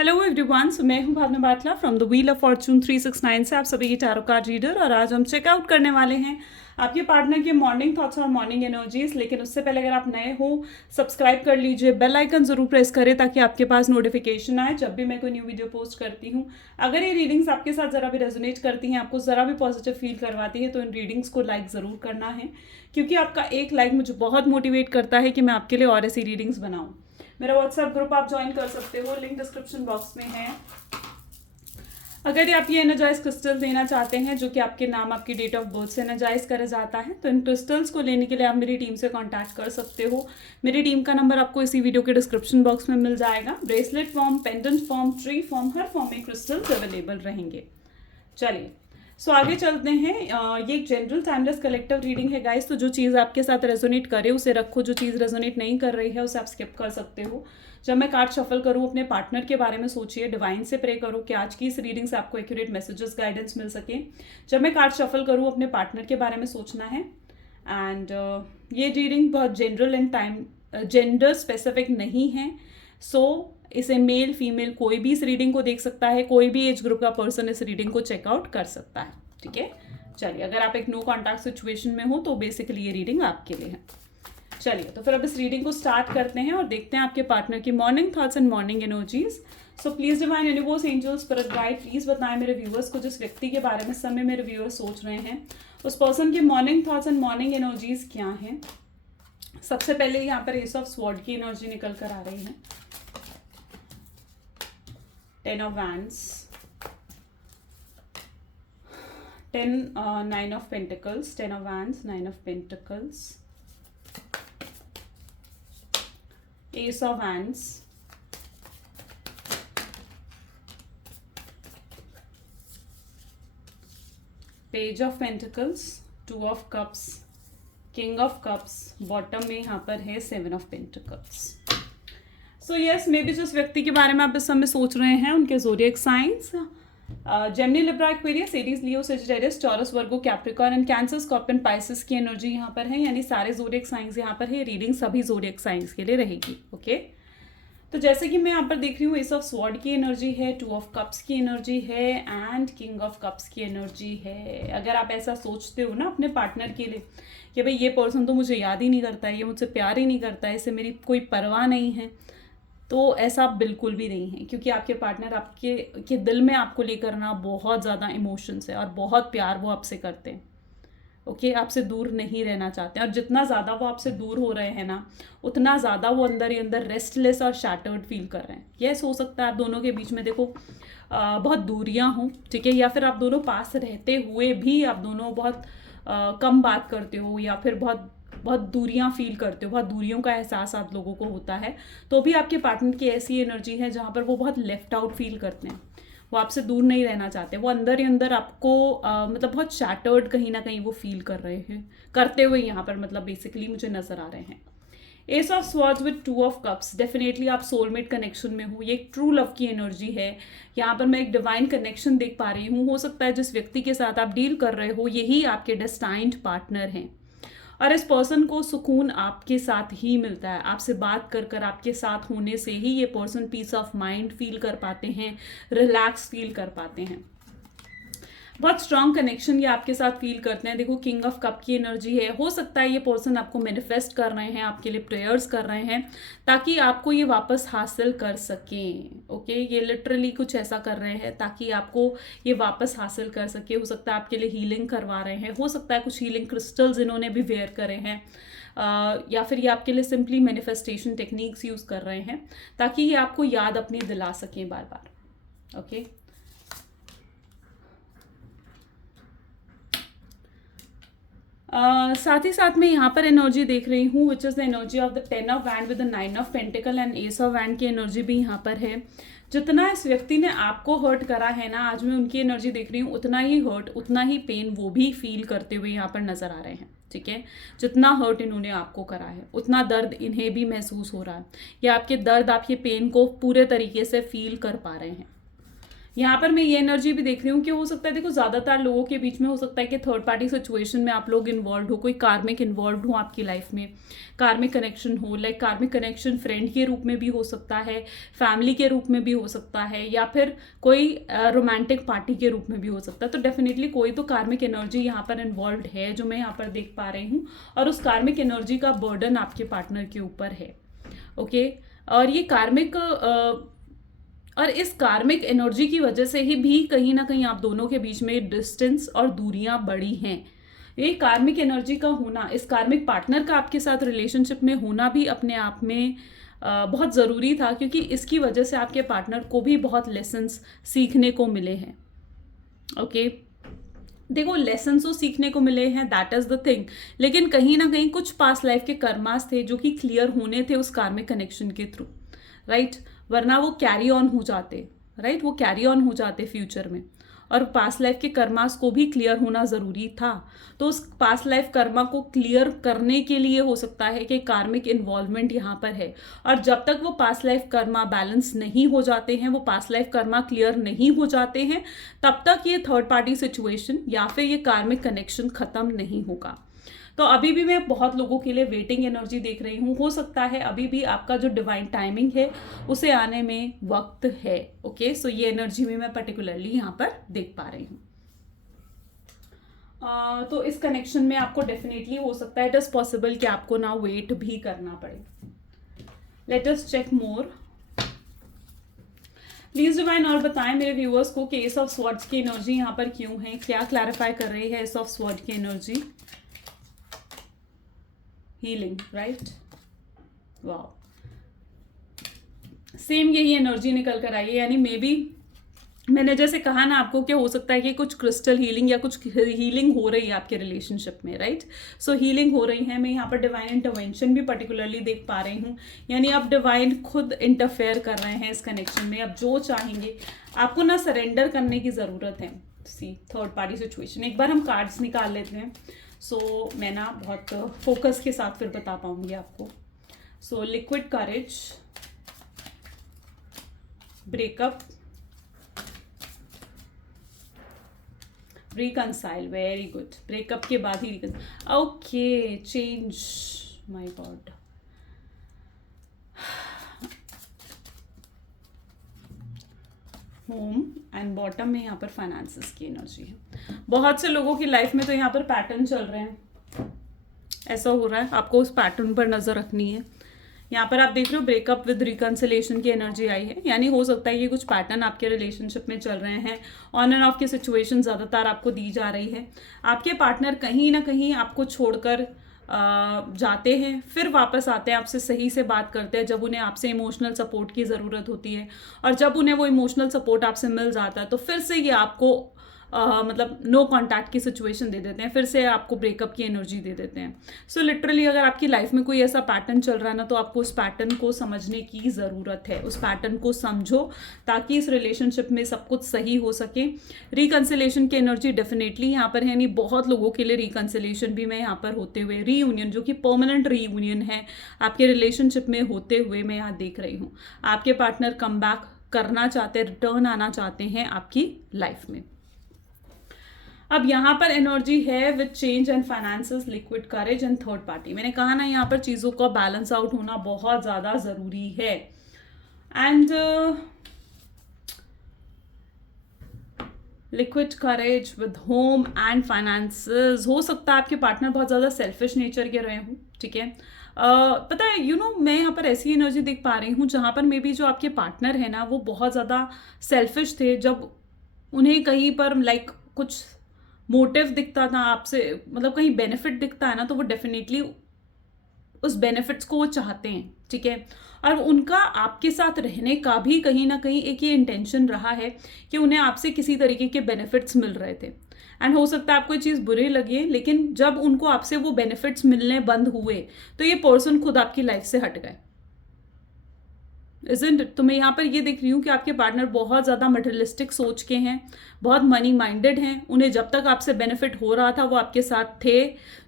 Hello everyone, so मैं हूं Bhavna Batla from the wheel of fortune 369 से आप सभी की टैरो कार्ड रीडर। और आज हम चेकआउट करने वाले हैं आपके पार्टनर के मॉर्निंग थॉट्स और मॉर्निंग एनर्जीज। लेकिन उससे पहले अगर आप नए हो, सब्सक्राइब कर लीजिए, बेल आइकन जरूर प्रेस करें ताकि आपके पास नोटिफिकेशन आए जब भी मैं कोई न्यू वीडियो पोस्ट करती हूँ। अगर ये रीडिंग्स आपके साथ ज़रा भी रेजोनेट करती हैं, आपको ज़रा भी पॉजिटिव फील करवाती है, तो इन रीडिंग्स को लाइक ज़रूर करना है, क्योंकि आपका एक लाइक मुझे बहुत मोटिवेट करता है कि मैं आपके लिए और ऐसी रीडिंग्स बनाऊँ। मेरा व्हाट्सएप ग्रुप आप ज्वाइन कर सकते हो, लिंक डिस्क्रिप्शन बॉक्स में है। अगर आप ये एनर्जाइज क्रिस्टल देना चाहते हैं जो कि आपके नाम, आपकी डेट ऑफ बर्थ से एनर्जाइज करा जाता है, तो इन क्रिस्टल्स को लेने के लिए आप मेरी टीम से कांटेक्ट कर सकते हो। मेरी टीम का नंबर आपको इसी वीडियो के डिस्क्रिप्शन बॉक्स में मिल जाएगा। Bracelet form, pendant form, tree form, हर फॉर्म में क्रिस्टल्स अवेलेबल रहेंगे। चलिए सो आगे चलते हैं। ये एक जनरल टाइमलेस कलेक्टिव रीडिंग है गाइस, तो जो चीज़ आपके साथ रेजोनेट करे उसे रखो, जो चीज़ रेजोनेट नहीं कर रही है उसे आप स्किप कर सकते हो। जब मैं कार्ड शफल करूँ, अपने पार्टनर के बारे में सोचिए, डिवाइन से प्रे करो कि आज की इस रीडिंग से आपको एक्यूरेट मैसेजेस, गाइडेंस मिल सके। जब मैं कार्ड शफल करूँ, अपने पार्टनर के बारे में सोचना है। एंड ये रीडिंग बहुत general and time gender specific नहीं है। सो इसे मेल फीमेल कोई भी इस रीडिंग को देख सकता है, कोई भी एज ग्रुप का पर्सन इस रीडिंग को चेकआउट कर सकता है। ठीक है, चलिए अगर आप एक नो कॉन्टैक्ट सिचुएशन में हो तो बेसिकली ये रीडिंग आपके लिए है। चलिए तो फिर अब इस रीडिंग को स्टार्ट करते हैं और देखते हैं आपके पार्टनर की morning thoughts and morning energies. So please divine universe, angels, spirit guide, please बताएं मेरे व्यूअर्स को, जिस व्यक्ति के बारे में समय मेरे व्यूअर्स सोच रहे हैं, उस पर्सन की morning thoughts and morning energies क्या हैं। सबसे पहले यहाँ पर एस ऑफ स्वॉर्ड की एनर्जी निकल कर आ रही है। 10 of Wands, 9 of Pentacles, 10 of Wands, 9 of Pentacles, Ace of Wands, Page of Pentacles, 2 of Cups, King of Cups, bottom में यहाँ पर है 7 of Pentacles। So yes, may be जिस व्यक्ति के बारे में आप इस समय सोच रहे हैं उनके zodiac science Gemini, Libra, Aquarius, Aries, Leo, Sagittarius, taurus, Virgo, Capricorn and cancer, scorpion, Pisces की एनर्जी यहाँ पर है, यानी सारे ज़ोडिएक साइंस यहाँ पर है। रीडिंग सभी ज़ोडिएक साइंस के लिए रहेगी। ओके, तो जैसे कि मैं यहाँ पर देख रही हूँ, एस ऑफ स्वॉर्ड की एनर्जी है, 2 ऑफ कप्स की एनर्जी है एंड किंग ऑफ कप्स की एनर्जी है। अगर आप ऐसा सोचते हो ना अपने पार्टनर के लिए कि भाई ये पर्सन तो मुझे याद ही नहीं करता है, ये मुझसे प्यार ही नहीं करता है, इससे मेरी कोई परवाह नहीं है, तो ऐसा बिल्कुल भी नहीं है, क्योंकि आपके पार्टनर आपके दिल में आपको लेकर ना बहुत ज़्यादा इमोशंस है और बहुत प्यार वो आपसे करते हैं। ओके, आपसे दूर नहीं रहना चाहते हैं, और जितना ज़्यादा वो आपसे दूर हो रहे हैं ना, उतना ज़्यादा वो अंदर ही अंदर रेस्टलेस और शैटर्ड फील कर रहे हैं। यस, हो सकता है आप दोनों के बीच में देखो बहुत दूरियां हों, ठीक है, या फिर आप दोनों पास रहते हुए भी आप दोनों बहुत कम बात करते हो, या फिर बहुत बहुत दूरियां फील करते हो, बहुत दूरियों का एहसास आप लोगों को होता है। तो भी आपके पार्टनर की ऐसी एनर्जी है जहाँ पर वो बहुत लेफ्ट आउट फील करते हैं, वो आपसे दूर नहीं रहना चाहते, वो अंदर ही अंदर आपको मतलब बहुत शैटर्ड कहीं ना कहीं वो फील कर रहे हैं, करते हुए यहाँ पर मतलब बेसिकली मुझे नजर आ रहे हैं। S of swords with 2 of cups, definitely आप सोलमेट कनेक्शन में हो, ये एक ट्रू लव की एनर्जी है। यहाँ पर मैं एक डिवाइन कनेक्शन देख पा रही हूँ। हो सकता है जिस व्यक्ति के साथ आप डील कर रहे हो यही आपके डेस्टाइन्ड पार्टनर हैं, और इस पर्सन को सुकून आपके साथ ही मिलता है। आपसे बात कर कर, आपके साथ होने से ही ये person peace of mind feel कर पाते हैं, रिलैक्स फील कर पाते हैं, बहुत स्ट्रॉन्ग कनेक्शन ये आपके साथ फील करते हैं। देखो, किंग ऑफ कप की एनर्जी है। हो सकता है ये पर्सन आपको मैनिफेस्ट कर रहे हैं, आपके लिए प्रेयर्स कर रहे हैं ताकि आपको ये वापस हासिल कर सकें। ओके, ये लिटरली कुछ ऐसा कर रहे हैं ताकि आपको ये वापस हासिल कर सके। हो सकता है आपके लिए हीलिंग करवा रहे हैं, हो सकता है कुछ हीलिंग क्रिस्टल्स इन्होंने भी वेयर करे हैं, या फिर ये आपके लिए सिंपली मैनिफेस्टेशन टेक्निक्स यूज़ कर रहे हैं ताकि ये आपको याद अपनी दिला सकें बार बार। ओके, साथ ही साथ मैं यहाँ पर एनर्जी देख रही हूँ which is the energy of the 10 of wand with the 9 of pentacle and S of wand की एनर्जी भी यहाँ पर है। जितना इस व्यक्ति ने आपको हर्ट करा है ना, आज मैं उनकी एनर्जी देख रही हूँ, उतना ही हर्ट, उतना ही पेन वो भी फील करते हुए यहाँ पर नजर आ रहे हैं। ठीक है, जितना हर्ट इन्होंने आपको करा है उतना दर्द इन्हें भी महसूस हो रहा है, या आपके दर्द, आपके पेन को पूरे तरीके से फील कर पा रहे हैं। यहाँ पर मैं ये एनर्जी भी देख रही हूँ कि हो सकता है, देखो ज़्यादातर लोगों के बीच में हो सकता है कि थर्ड पार्टी सिचुएशन में आप लोग इन्वॉल्व हो, कोई कार्मिक इन्वॉल्व हो आपकी लाइफ में, कार्मिक कनेक्शन हो, लाइक कार्मिक कनेक्शन फ्रेंड के रूप में भी हो सकता है, फैमिली के रूप में भी हो सकता है, या फिर कोई रोमांटिक पार्टी के रूप में भी हो सकता है। तो डेफिनेटली कोई तो कार्मिक एनर्जी यहाँ पर इन्वॉल्व है जो मैं यहाँ पर देख पा रही हूँ, और उस कार्मिक एनर्जी का बर्डन आपके पार्टनर के ऊपर है। ओके, और ये कार्मिक और इस कार्मिक एनर्जी की वजह से ही भी कहीं ना कहीं आप दोनों के बीच में डिस्टेंस और दूरियां बढ़ी हैं। ये कार्मिक एनर्जी का होना, इस कार्मिक पार्टनर का आपके साथ रिलेशनशिप में होना भी अपने आप में बहुत ज़रूरी था, क्योंकि इसकी वजह से आपके पार्टनर को भी बहुत लेसन्स सीखने को मिले हैं। ओके, देखो लेसन्स तो सीखने को मिले हैं, दैट इज़ द थिंग, लेकिन कहीं ना कहीं कुछ पास्ट लाइफ के कर्मास थे जो कि क्लियर होने थे उस कार्मिक कनेक्शन के थ्रू, राइट? वरना वो कैरी ऑन हो जाते, राइट? वो कैरी ऑन हो जाते फ्यूचर में, और पास्ट लाइफ के कर्मास को भी क्लियर होना ज़रूरी था। तो उस पास्ट लाइफ कर्मा को क्लियर करने के लिए हो सकता है कि कार्मिक इन्वॉल्वमेंट यहाँ पर है, और जब तक वो पास्ट लाइफ कर्मा बैलेंस नहीं हो जाते हैं, वो पास्ट लाइफ कर्मा क्लियर नहीं हो जाते हैं, तब तक ये थर्ड पार्टी सिचुएशन या फिर ये कार्मिक कनेक्शन ख़त्म नहीं होगा। तो अभी भी मैं बहुत लोगों के लिए वेटिंग एनर्जी देख रही हूँ। हो सकता है अभी भी आपका जो डिवाइन टाइमिंग है उसे आने में वक्त है। ओके, सो ये एनर्जी में मैं पर्टिकुलरली यहाँ पर देख पा रही हूँ। तो इस कनेक्शन में आपको डेफिनेटली हो सकता है, इट इज पॉसिबल कि आपको ना वेट भी करना पड़े। Let us check more. Please divine और बताएं मेरे व्यूअर्स को कि एस ऑफ स्वॉर्ड्स की एनर्जी यहाँ पर क्यों है, क्या क्लैरिफाई कर रही है एस ऑफ स्वॉर्ड की energy? Healing, right? Wow, same यही एनर्जी निकल कर आई है। यानी मे बी मैंने जैसे कहा ना आपको कि हो सकता है कि कुछ क्रिस्टल हीलिंग या कुछ हीलिंग हो रही है आपके रिलेशनशिप में, राइट? सो हीलिंग हो रही है। मैं यहाँ पर डिवाइन इंटरवेंशन भी पर्टिकुलरली देख पा रही हूँ, यानी अब डिवाइन खुद इंटरफेयर कर रहे हैं इस कनेक्शन में। अब जो चाहेंगे आपको ना सरेंडर करने की ज़रूरत है। सी थर्ड पार्टी सिचुएशन, एक बार हम कार्ड्स निकाल लेते हैं, सो मैं ना बहुत फोकस के साथ फिर बता पाऊंगी आपको। So liquid courage, breakup, reconcile, very good. Breakup के बाद ही reconcile, okay, change, my god. Home and bottom में यहाँ पर फाइनेंसेस की एनर्जी है। बहुत से लोगों की लाइफ में तो यहाँ पर पैटर्न चल रहे हैं, ऐसा हो रहा है, आपको उस पैटर्न पर नजर रखनी है। यहाँ पर आप देख रहे हो ब्रेकअप विद रिकंसिलेशन की एनर्जी आई है, यानी हो सकता है कि कुछ पैटर्न आपके रिलेशनशिप में चल रहे हैं, ऑन एंड ऑफ की सिचुएशन ज़्यादातर आपको दी जा रही है। आपके पार्टनर कहीं ना कहीं आपको छोड़कर जाते हैं, फिर वापस आते हैं, आपसे सही से बात करते हैं जब उन्हें आपसे इमोशनल सपोर्ट की ज़रूरत होती है, और जब उन्हें वो इमोशनल सपोर्ट आपसे मिल जाता है तो फिर से ये आपको मतलब नो कॉन्टैक्ट की सिचुएशन दे देते हैं, फिर से आपको ब्रेकअप की एनर्जी दे देते हैं। सो लिटरली अगर आपकी लाइफ में कोई ऐसा पैटर्न चल रहा है ना, तो आपको उस पैटर्न को समझने की ज़रूरत है। उस पैटर्न को समझो ताकि इस रिलेशनशिप में सब कुछ सही हो सके। रिकंसिलेशन की एनर्जी डेफिनेटली यहाँ पर है, यानी बहुत लोगों के लिए रिकंसिलेशन भी मैं यहाँ पर होते हुए, रीयूनियन जो कि परमानेंट रीयूनियन है आपके रिलेशनशिप में होते हुए मैं यहाँ देख रही हूँ। आपके पार्टनर कम बैक करना चाहते हैं, रिटर्न आना चाहते हैं आपकी लाइफ में। अब यहाँ पर एनर्जी है with change and finances, liquid courage and third party. मैंने कहा ना यहाँ पर चीज़ों का बैलेंस आउट होना बहुत ज़्यादा ज़रूरी है। And liquid courage with home and finances, हो सकता है आपके पार्टनर बहुत ज़्यादा सेल्फिश नेचर के रहे हों, ठीक है? पता है मैं यहाँ पर ऐसी एनर्जी देख पा रही हूँ जहाँ पर मे बी जो आपके पार्टनर है ना वो बहुत ज़्यादा सेल्फिश थे। जब उन्हें कहीं पर लाइक कुछ मोटिव दिखता था आपसे, मतलब कहीं बेनिफिट दिखता है ना, तो वो डेफिनेटली उस बेनिफिट्स को वो चाहते हैं, ठीक है? और उनका आपके साथ रहने का भी कहीं ना कहीं एक ये इंटेंशन रहा है कि उन्हें आपसे किसी तरीके के बेनिफिट्स मिल रहे थे। एंड हो सकता है आपको ये चीज़ बुरी लगी है, लेकिन जब उनको आपसे वो बेनिफिट्स मिलने बंद हुए तो ये पर्सन खुद आपकी लाइफ से हट गए। Isn't it? तो मैं यहाँ पर ये देख रही हूँ कि आपके पार्टनर बहुत ज़्यादा मटेरियलिस्टिक सोच के हैं, बहुत मनी माइंडेड हैं। उन्हें जब तक आपसे बेनिफिट हो रहा था वो आपके साथ थे,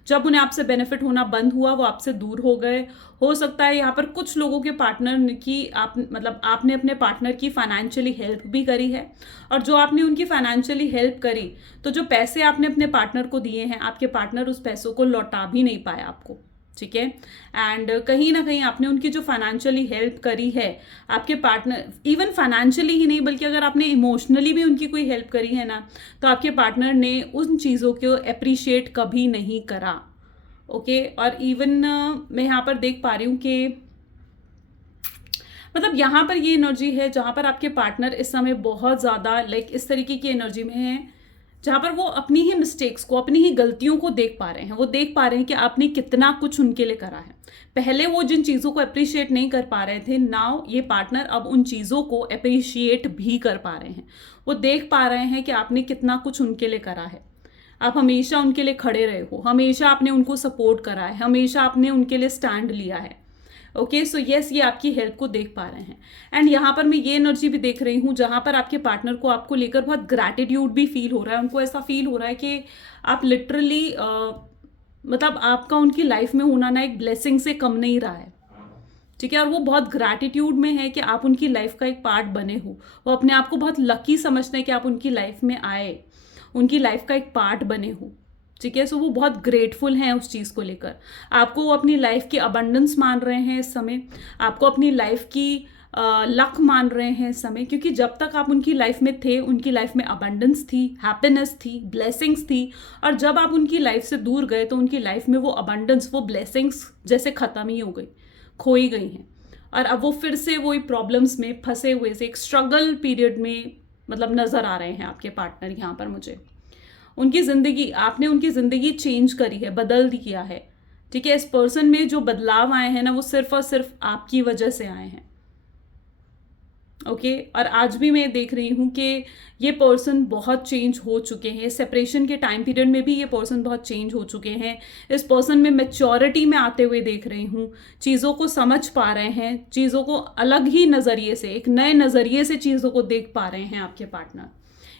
जब उन्हें आपसे बेनिफिट होना बंद हुआ वो आपसे दूर हो गए। हो सकता है यहाँ पर कुछ लोगों के पार्टनर की आपने अपने पार्टनर की फाइनेंशियली हेल्प भी करी है, और जो आपने उनकी फाइनेंशियली हेल्प करी तो जो पैसे आपने अपने पार्टनर को दिए हैं, आपके पार्टनर उस पैसों को लौटा भी नहीं पाया आपको, ठीक है। एंड कहीं ना कहीं आपने उनकी जो फाइनेंशियली हेल्प करी है, आपके पार्टनर इवन फाइनेंशियली ही नहीं बल्कि अगर आपने इमोशनली भी उनकी कोई हेल्प करी है ना, तो आपके पार्टनर ने उन चीज़ों को अप्रिशिएट कभी नहीं करा, ओके। और इवन मैं यहाँ पर देख पा रही हूँ कि मतलब यहाँ पर ये एनर्जी है जहाँ पर आपके पार्टनर इस समय बहुत ज़्यादा लाइक इस तरीके की एनर्जी में है जहाँ पर वो अपनी ही मिस्टेक्स को, अपनी ही गलतियों को देख पा रहे हैं। वो देख पा रहे हैं कि आपने कितना कुछ उनके लिए करा है। पहले वो जिन चीज़ों को अप्रिशिएट नहीं कर पा रहे थे, नाउ ये पार्टनर अब उन चीज़ों को अप्रिशिएट भी कर पा रहे हैं। वो देख पा रहे हैं कि आपने कितना कुछ उनके लिए करा है। आप हमेशा उनके लिए खड़े रहे हो, हमेशा आपने उनको सपोर्ट करा है, हमेशा आपने उनके लिए स्टैंड लिया है, ओके। सो यस, ये आपकी हेल्प को देख पा रहे हैं। एंड यहाँ पर मैं ये एनर्जी भी देख रही हूँ जहाँ पर आपके पार्टनर को आपको लेकर बहुत ग्रैटिट्यूड भी फील हो रहा है। उनको ऐसा फील हो रहा है कि आप लिटरली मतलब आपका उनकी लाइफ में होना ना एक ब्लेसिंग से कम नहीं रहा है, ठीक है। और वो बहुत ग्रैटिट्यूड में है कि आप उनकी लाइफ का एक पार्ट बने हो। वो अपने आप को बहुत लकी समझते हैं कि आप उनकी लाइफ में आए, उनकी लाइफ का एक पार्ट बने हो, ठीक है। सो वो बहुत ग्रेटफुल हैं उस चीज़ को लेकर। आपको वो अपनी लाइफ की अबंडेंस मान रहे हैं इस समय, आपको अपनी लाइफ की लक मान रहे हैं इस समय, क्योंकि जब तक आप उनकी लाइफ में थे उनकी लाइफ में अबंडेंस थी, हैप्पीनेस थी, ब्लेसिंग्स थी। और जब आप उनकी लाइफ से दूर गए तो उनकी लाइफ में वो अबंडेंस, वो ब्लेसिंग्स जैसे ख़त्म ही हो गई, खोई गई हैं। और अब वो फिर से वही प्रॉब्लम्स में फंसे हुए से एक स्ट्रगल पीरियड में मतलब नज़र आ रहे हैं आपके पार्टनर यहाँ पर मुझे। उनकी ज़िंदगी, आपने उनकी ज़िंदगी चेंज करी है, बदल दिया है, ठीक है। इस पर्सन में जो बदलाव आए हैं ना वो सिर्फ और सिर्फ आपकी वजह से आए हैं, ओके। और आज भी मैं देख रही हूँ कि ये पर्सन बहुत चेंज हो चुके हैं। सेपरेशन के टाइम पीरियड में भी ये पर्सन बहुत चेंज हो चुके हैं। इस पर्सन में मैच्योरिटी में आते हुए देख रही हूँ, चीज़ों को समझ पा रहे हैं, चीज़ों को अलग ही नज़रिए से, एक नए नज़रिए से चीज़ों को देख पा रहे हैं आपके पार्टनर।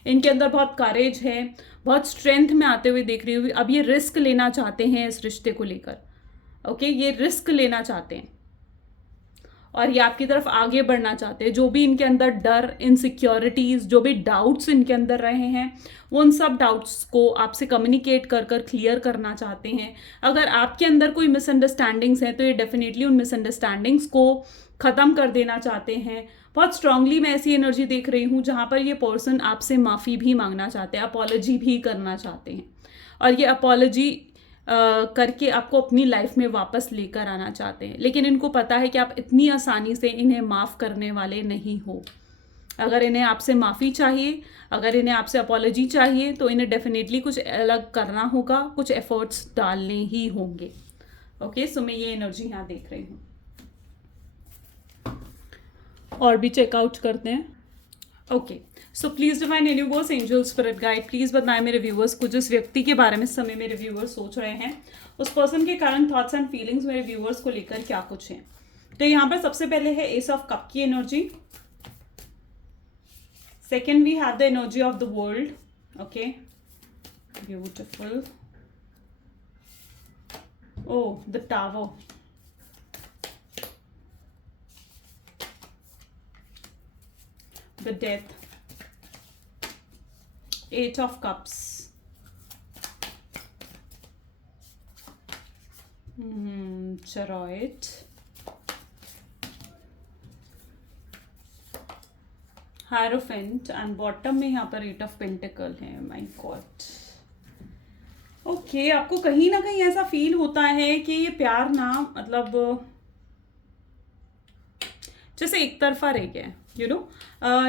इनके अंदर बहुत करेज है, बहुत स्ट्रेंथ में आते हुए देख रही हूँ। अब ये रिस्क लेना चाहते हैं इस रिश्ते को लेकर, ओके। ये रिस्क लेना चाहते हैं और ये आपकी तरफ आगे बढ़ना चाहते हैं। जो भी इनके अंदर डर, इनसिक्योरिटीज़, जो भी डाउट्स इनके अंदर रहे हैं, वो उन सब डाउट्स को आपसे कम्युनिकेट कर कर क्लियर करना चाहते हैं। अगर आपके अंदर कोई मिसअंडरस्टैंडिंग्स हैं तो ये डेफिनेटली उन मिसअंडरस्टैंडिंग्स को ख़त्म कर देना चाहते हैं। बहुत स्ट्रांगली मैं ऐसी एनर्जी देख रही हूँ जहाँ पर ये पर्सन आपसे माफ़ी भी मांगना चाहते हैं, अपॉलॉजी भी करना चाहते हैं। और ये अपॉलॉजी करके आपको अपनी लाइफ में वापस लेकर आना चाहते हैं। लेकिन इनको पता है कि आप इतनी आसानी से इन्हें माफ़ करने वाले नहीं हो। अगर इन्हें आपसे माफ़ी चाहिए, अगर इन्हें आपसे अपॉलॉजी चाहिए तो इन्हें डेफिनेटली कुछ अलग करना होगा, कुछ एफर्ट्स डालने ही होंगे, ओके। सो मैं ये एनर्जी यहाँ देख रही हूँ। और भी चेकआउट करते हैं, okay. So please divine universe, angels, spirit guide, please बताएं मेरे व्यूवर्स को जिस व्यक्ति के बारे में इस समय मेरे व्यूवर्स सोच रहे हैं, उस पर्सन के कारण थॉट्स एंड फीलिंग्स मेरे व्यूवर्स को लेकर क्या कुछ हैं। तो यहाँ पर सबसे पहले है एस ऑफ कप की energy. Second we have the energy of the world, okay, beautiful. Oh, the tower, the death, 8 of cups, chariot, Hierophant and bottom में यहाँ पर 8 of Pentacle है। My God, okay. आपको कहीं ना कहीं ऐसा फील होता है कि ये प्यार ना मतलब जैसे एक तरफा रह गया है, यू नो।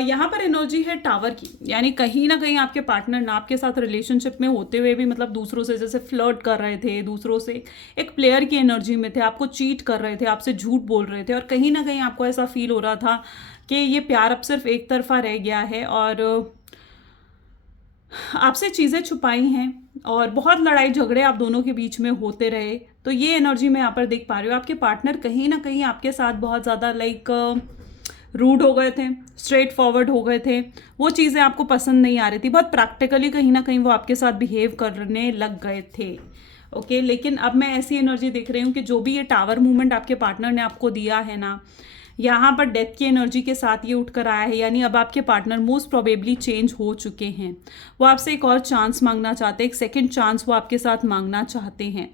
यहाँ पर एनर्जी है टावर की, यानी कहीं ना कहीं आपके पार्टनर ना आपके साथ रिलेशनशिप में होते हुए भी मतलब दूसरों से जैसे फ्लर्ट कर रहे थे, दूसरों से एक प्लेयर की एनर्जी में थे, आपको चीट कर रहे थे, आपसे झूठ बोल रहे थे। और कहीं ना कहीं आपको ऐसा फील हो रहा था कि ये प्यार अब सिर्फ एक तरफा रह गया है और आपसे चीज़ें छुपाई हैं और बहुत लड़ाई झगड़े आप दोनों के बीच में होते रहे। तो ये एनर्जी मैं यहाँ पर देख पा रही हूँ। आपके पार्टनर कहीं ना कहीं आपके साथ बहुत ज़्यादा लाइक रूड हो गए थे, स्ट्रेट फॉरवर्ड हो गए थे, वो चीज़ें आपको पसंद नहीं आ रही थी, बहुत प्रैक्टिकली कहीं ना कहीं वो आपके साथ बिहेव करने लग गए थे। ओके लेकिन अब मैं ऐसी एनर्जी देख रही हूँ कि जो भी ये टावर मूवमेंट आपके पार्टनर ने आपको दिया है ना, यहाँ पर डेथ की एनर्जी के साथ ये उठ कर आया है, यानी अब आपके पार्टनर मोस्ट प्रोबेबली चेंज हो चुके हैं। वो आपसे एक और चांस मांगना चाहते हैं, एक सेकंड चांस वो आपके साथ मांगना चाहते हैं।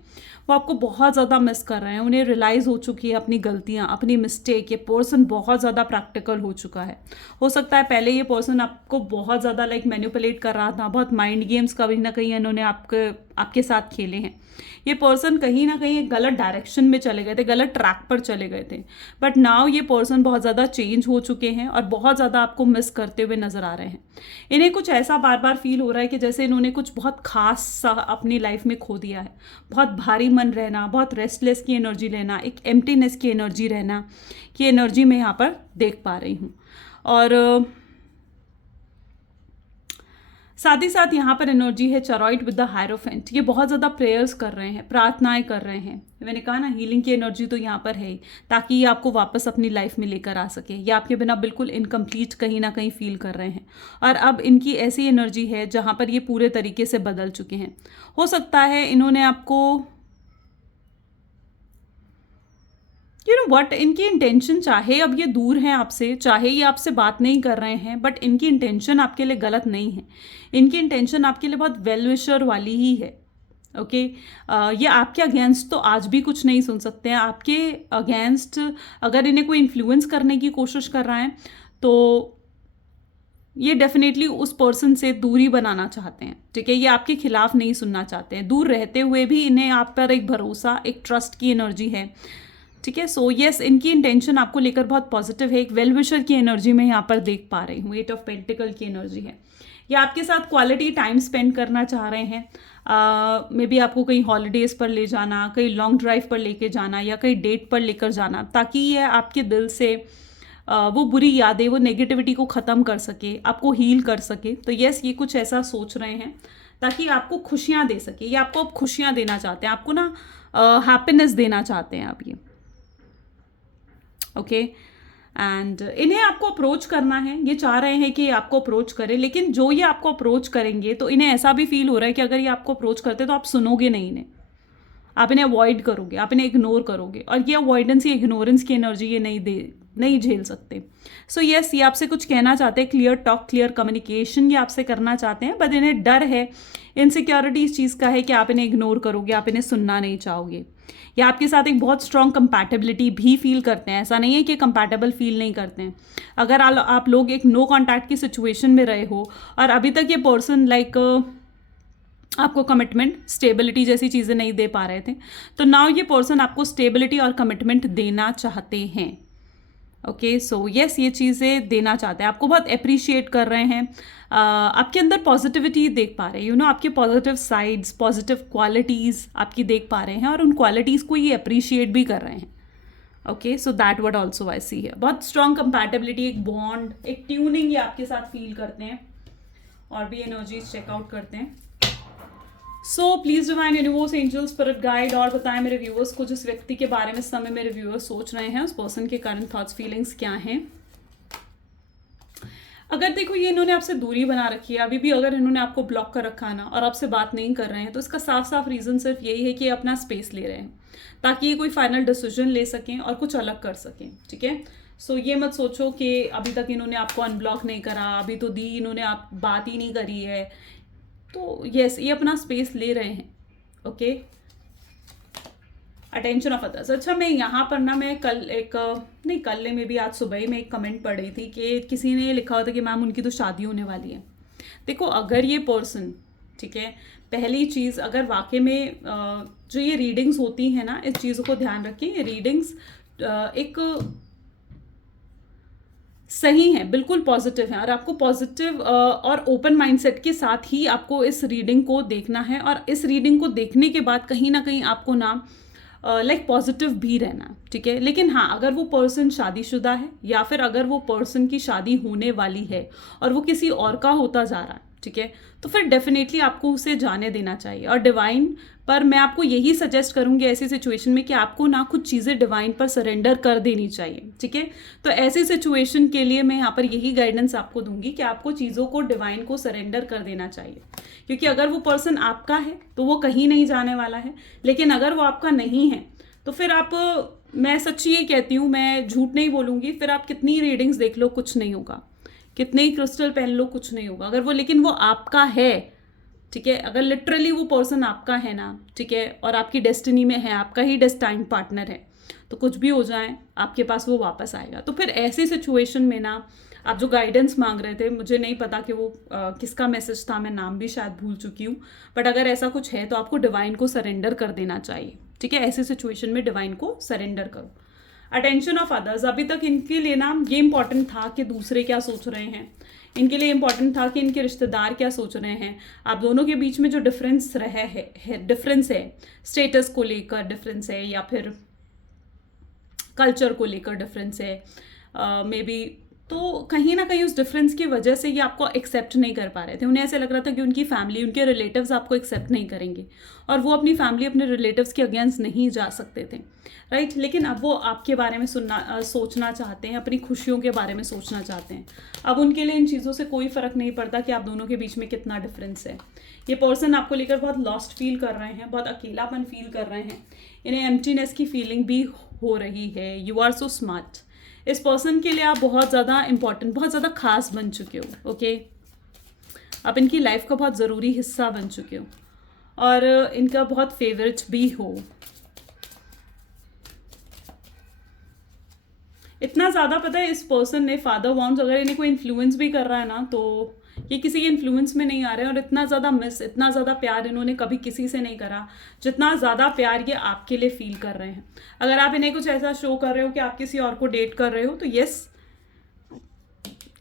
वो आपको बहुत ज़्यादा मिस कर रहे हैं, उन्हें रियलाइज़ हो चुकी है अपनी गलतियाँ, अपनी मिस्टेक। ये पर्सन बहुत ज़्यादा प्रैक्टिकल हो चुका है। हो सकता है पहले ये पर्सन आपको बहुत ज़्यादा लाइक मैनिपुलेट कर रहा था, बहुत माइंड गेम्स कभी ना कहीं इन्होंने आपके साथ खेले हैं। ये पर्सन कहीं ना कहीं एक गलत डायरेक्शन में चले गए थे, गलत ट्रैक पर चले गए थे, बट नाउ ये पर्सन बहुत ज़्यादा चेंज हो चुके हैं और बहुत ज़्यादा आपको मिस करते हुए नज़र आ रहे हैं। इन्हें कुछ ऐसा बार बार फील हो रहा है कि जैसे इन्होंने कुछ बहुत खास सा अपनी लाइफ में खो दिया है। बहुत भारी मन रहना, बहुत रेस्टलेस की एनर्जी लेना, एक एम्प्टीनेस की एनर्जी रहना की एनर्जी मैं यहाँ पर देख पा रही हूँ। और साथ ही साथ यहाँ पर एनर्जी है चरॉइड विद द हायरोफेंट। ये बहुत ज़्यादा प्रेयर्स कर रहे हैं, प्रार्थनाएं कर रहे हैं। मैंने कहा ना हीलिंग की एनर्जी तो यहाँ पर है, ताकि ये आपको वापस अपनी लाइफ में लेकर आ सके। ये आपके बिना बिल्कुल इनकम्प्लीट कहीं ना कहीं फील कर रहे हैं, और अब इनकी ऐसी एनर्जी है जहाँ पर ये पूरे तरीके से बदल चुके हैं। हो सकता है इन्होंने आपको व्हाट, इनकी इंटेंशन, चाहे अब ये दूर हैं आपसे, चाहे ये आपसे बात नहीं कर रहे हैं, बट इनकी इंटेंशन आपके लिए गलत नहीं है। इनकी इंटेंशन आपके लिए बहुत वेल विशर वाली ही है। ओके ये आपके अगेंस्ट तो आज भी कुछ नहीं सुन सकते हैं। आपके अगेंस्ट अगर इन्हें कोई इन्फ्लुएंस करने की कोशिश कर रहा है तो ये डेफिनेटली उस पर्सन से दूरी बनाना चाहते हैं। ठीक है, ये आपके खिलाफ नहीं सुनना चाहते हैं। दूर रहते हुए भी इन्हें आप पर एक भरोसा, एक ट्रस्ट की एनर्जी है। ठीक है, सो यस, इनकी इंटेंशन आपको लेकर बहुत पॉजिटिव है। एक वेल विशर की एनर्जी में यहाँ पर देख पा रही हूँ। 8 ऑफ पेंटिकल की एनर्जी है। ये आपके साथ क्वालिटी टाइम स्पेंड करना चाह रहे हैं। मे बी आपको कहीं हॉलीडेज़ पर ले जाना, कहीं लॉन्ग ड्राइव पर लेके जाना, या कहीं डेट पर लेकर जाना, ताकि ये आपके दिल से वो बुरी यादें, वो नेगेटिविटी को ख़त्म कर सके, आपको हील कर सके। तो यस, ये कुछ ऐसा सोच रहे हैं ताकि आपको खुशियाँ दे सके। ये आपको अब खुशियाँ देना चाहते हैं, आपको ना हैप्पीनेस देना चाहते हैं आप ये। ओके एंड इन्हें आपको अप्रोच करना है। ये चाह रहे हैं कि आपको अप्रोच करें, लेकिन जो ये आपको अप्रोच करेंगे तो इन्हें ऐसा भी फील हो रहा है कि अगर ये आपको अप्रोच करते तो आप सुनोगे नहीं इन्हें, आप इन्हें अवॉइड करोगे, आप इन्हें इग्नोर करोगे, और ये अवॉइडेंस, ये इग्नोरेंस की एनर्जी ये नहीं झेल सकते। सो यस, ये आपसे कुछ कहना चाहते हैं। क्लियर टॉक, क्लियर कम्युनिकेशन ये आपसे करना चाहते हैं, बट इन्हें डर है, इनसिक्योरिटी इस चीज़ का है कि आप इन्हें इग्नोर करोगे, आप इन्हें सुनना नहीं चाहोगे। या आपके साथ एक बहुत स्ट्रॉन्ग कंपैटिबिलिटी भी फील करते हैं। ऐसा नहीं है कि कंपैटिबल फील नहीं करते हैं। अगर आप लोग एक नो कॉन्टैक्ट की सिचुएशन में रहे हो और अभी तक ये पर्सन लाइक आपको कमिटमेंट, स्टेबिलिटी जैसी चीज़ें नहीं दे पा रहे थे, तो नाउ ये पर्सन आपको स्टेबिलिटी और कमिटमेंट देना चाहते हैं। ओके सो यस, ये चीज़ें देना चाहते हैं, आपको बहुत अप्रिशिएट कर रहे हैं। आपके अंदर पॉजिटिविटी देख पा रहे हैं, आपके पॉजिटिव साइड्स, पॉजिटिव क्वालिटीज़ आपकी देख पा रहे हैं, और उन क्वालिटीज़ को ये अप्रिशिएट भी कर रहे हैं। Okay so that word also I see है। बहुत स्ट्रॉन्ग कंपैटिबिलिटी, एक बॉन्ड, एक ट्यूनिंग ये आपके साथ फील करते हैं, और भी एनर्जीज चेकआउट करते हैं। सो please divine universe, angel, spirit guide, और बताएं मेरे व्यूअर्स को जिस व्यक्ति के बारे में इस समय मेरे व्यूअर्स सोच रहे हैं, उस पर्सन के करंट थॉट्स, फीलिंग्स क्या हैं। अगर देखो ये इन्होंने आपसे दूरी बना रखी है, अभी भी अगर इन्होंने आपको ब्लॉक कर रखा है ना, और आपसे बात नहीं कर रहे हैं, तो इसका साफ साफ रीज़न सिर्फ यही है कि ये अपना स्पेस ले रहे हैं, ताकि ये कोई फाइनल डिसीजन ले सकें और कुछ अलग कर सकें। ठीक है, सो ये मत सोचो कि अभी तक इन्होंने आपको अनब्लॉक नहीं करा, अभी तो दी इन्होंने आप बात ही नहीं करी है, तो यस, ये अपना स्पेस ले रहे हैं। Okay, attention of others. अच्छा, मैं यहाँ पर ना, मैं कल में भी आज सुबह ही मैं एक कमेंट पढ़ रही थी कि किसी ने लिखा हुआ था कि मैम उनकी तो शादी होने वाली है। देखो, अगर ये पर्सन, ठीक है, पहली चीज़, अगर वाकई में जो ये रीडिंग्स होती हैं ना, इस चीज़ों को ध्यान रखें, ये रीडिंग्स एक सही है, बिल्कुल पॉजिटिव है, और आपको पॉजिटिव और ओपन माइंडसेट के साथ ही आपको इस रीडिंग को देखना है, और इस रीडिंग को देखने के बाद कहीं ना कहीं आपको ना लाइक पॉजिटिव भी रहना। ठीक है, लेकिन हाँ, अगर वो पर्सन शादीशुदा है, या फिर अगर वो पर्सन की शादी होने वाली है और वो किसी और का होता जा रहा है, ठीक है, तो फिर डेफिनेटली आपको उसे जाने देना चाहिए। और डिवाइन पर मैं आपको यही सजेस्ट करूंगी ऐसी सिचुएशन में कि आपको ना कुछ चीज़ें डिवाइन पर सरेंडर कर देनी चाहिए, ठीक है। तो ऐसी सिचुएशन के लिए मैं यहाँ पर यही गाइडेंस आपको दूंगी कि आपको चीज़ों को डिवाइन को सरेंडर कर देना चाहिए, क्योंकि अगर वो पर्सन आपका है तो वो कहीं नहीं जाने वाला है, लेकिन अगर वो आपका नहीं है तो फिर आप, मैं सच्ची ये कहती हूँ, मैं झूठ नहीं बोलूँगी, फिर आप कितनी रीडिंग्स देख लो कुछ नहीं होगा, कितने ही क्रिस्टल पहन लो कुछ नहीं होगा। अगर वो, लेकिन वो आपका है, ठीक है, अगर लिटरली वो पर्सन आपका है ना, ठीक है, और आपकी डेस्टिनी में है, आपका ही डेस्टाइन्ड पार्टनर है, तो कुछ भी हो जाए आपके पास वो वापस आएगा। तो फिर ऐसी सिचुएशन में ना, आप जो गाइडेंस मांग रहे थे, मुझे नहीं पता कि वो किसका मैसेज था, मैं नाम भी शायद भूल चुकी हूँ, बट अगर ऐसा कुछ है तो आपको डिवाइन को सरेंडर कर देना चाहिए, ठीक है। ऐसी सिचुएशन में डिवाइन को सरेंडर करो। अटेंशन ऑफ अदर्स, अभी तक इनके लिए ना ये इंपॉर्टेंट था कि दूसरे क्या सोच रहे हैं, इनके लिए इंपॉर्टेंट था कि इनके रिश्तेदार क्या सोच रहे हैं, आप दोनों के बीच में जो डिफरेंस डिफरेंस है, स्टेटस को लेकर डिफरेंस है, या फिर कल्चर को लेकर डिफरेंस है, मे बी, तो कहीं ना कहीं उस डिफरेंस की वजह से ये आपको एक्सेप्ट नहीं कर पा रहे थे। उन्हें ऐसे लग रहा था कि उनकी फैमिली, उनके रिलेटिव्स आपको एक्सेप्ट नहीं करेंगे, और वो अपनी फैमिली, अपने रिलेटिव्स के अगेंस्ट नहीं जा सकते थे, राइट। लेकिन अब वो आपके बारे में सोचना चाहते हैं, अपनी खुशियों के बारे में सोचना चाहते हैं। अब उनके लिए इन चीज़ों से कोई फ़र्क नहीं पड़ता कि आप दोनों के बीच में कितना डिफरेंस है। ये पर्सन आपको लेकर बहुत लॉस्ट फील कर रहे हैं, बहुत अकेलापन फील कर रहे हैं, इन्हें एम्प्टीनेस की फीलिंग भी हो रही है। यू आर सो स्मार्ट, इस पर्सन के लिए आप बहुत ज़्यादा इंपॉर्टेंट, बहुत ज़्यादा खास बन चुके हो, ओके। आप इनकी लाइफ का बहुत ज़रूरी हिस्सा बन चुके हो, और इनका बहुत फेवरेट भी हो। इतना ज़्यादा पता है, इस पर्सन ने फादर वाउंड्स, अगर इन्हें कोई इन्फ्लुएंस भी कर रहा है ना, तो ये किसी के इन्फ्लुएंस में नहीं आ रहे हैं, और इतना ज़्यादा इतना ज़्यादा प्यार इन्होंने कभी किसी से नहीं करा जितना ज़्यादा प्यार ये आपके लिए फील कर रहे हैं। अगर आप इन्हें कुछ ऐसा शो कर रहे हो कि आप किसी और को डेट कर रहे हो, तो यस,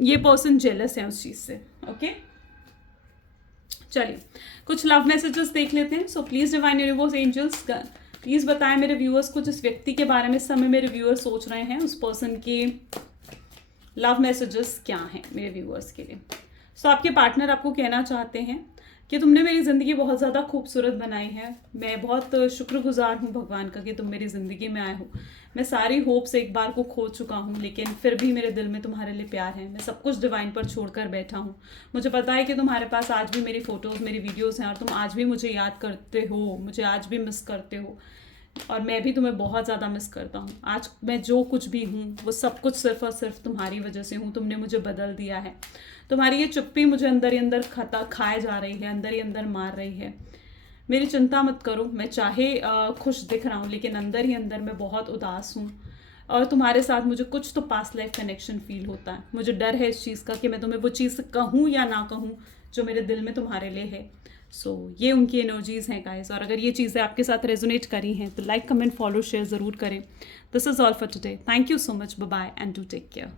ये पर्सन जेलस है उस चीज़ से, ओके। चलिए कुछ लव मैसेजेस देख लेते हैं। So please divine universe angels, please बताएं मेरे व्यूअर्स को, जिस व्यक्ति के बारे में इस समय मेरे व्यूअर्स सोच रहे हैं, उस पर्सन के लव मैसेजेस क्या हैं मेरे व्यूअर्स के लिए। सो आपके पार्टनर आपको कहना चाहते हैं कि तुमने मेरी ज़िंदगी बहुत ज़्यादा खूबसूरत बनाई है, मैं बहुत शुक्रगुजार हूँ भगवान का कि तुम मेरी ज़िंदगी में आए हो। मैं सारी होप्स एक बार को खो चुका हूँ, लेकिन फिर भी मेरे दिल में तुम्हारे लिए प्यार है। मैं सब कुछ डिवाइन पर छोड़कर बैठा हूँ। मुझे पता है कि तुम्हारे पास आज भी मेरी फ़ोटोज़, मेरी वीडियोज़ हैं, और तुम आज भी मुझे याद करते हो, मुझे आज भी मिस करते हो, और मैं भी तुम्हें बहुत ज़्यादा मिस करता हूँ। आज मैं जो कुछ भी हूँ वो सब कुछ सिर्फ और सिर्फ तुम्हारी वजह से हूँ। तुमने मुझे बदल दिया है। तुम्हारी ये चुप्पी मुझे अंदर ही अंदर खाए जा रही है, अंदर ही अंदर मार रही है। मेरी चिंता मत करो, मैं चाहे खुश दिख रहा हूँ, लेकिन अंदर ही अंदर मैं बहुत उदास हूँ, और तुम्हारे साथ मुझे कुछ तो पास्ट लाइफ कनेक्शन फील होता है। मुझे डर है इस चीज़ का कि मैं तुम्हें वो चीज़ कहूँ या ना कहूँ जो मेरे दिल में तुम्हारे लिए है। सो ये उनकी एनर्जीज़ हैं गाइस, और अगर ये चीज़ें आपके साथ रेजोनेट करी हैं तो लाइक, कमेंट, फॉलो, शेयर ज़रूर करें। This is all for today. Thank you so much, bye bye and do take care.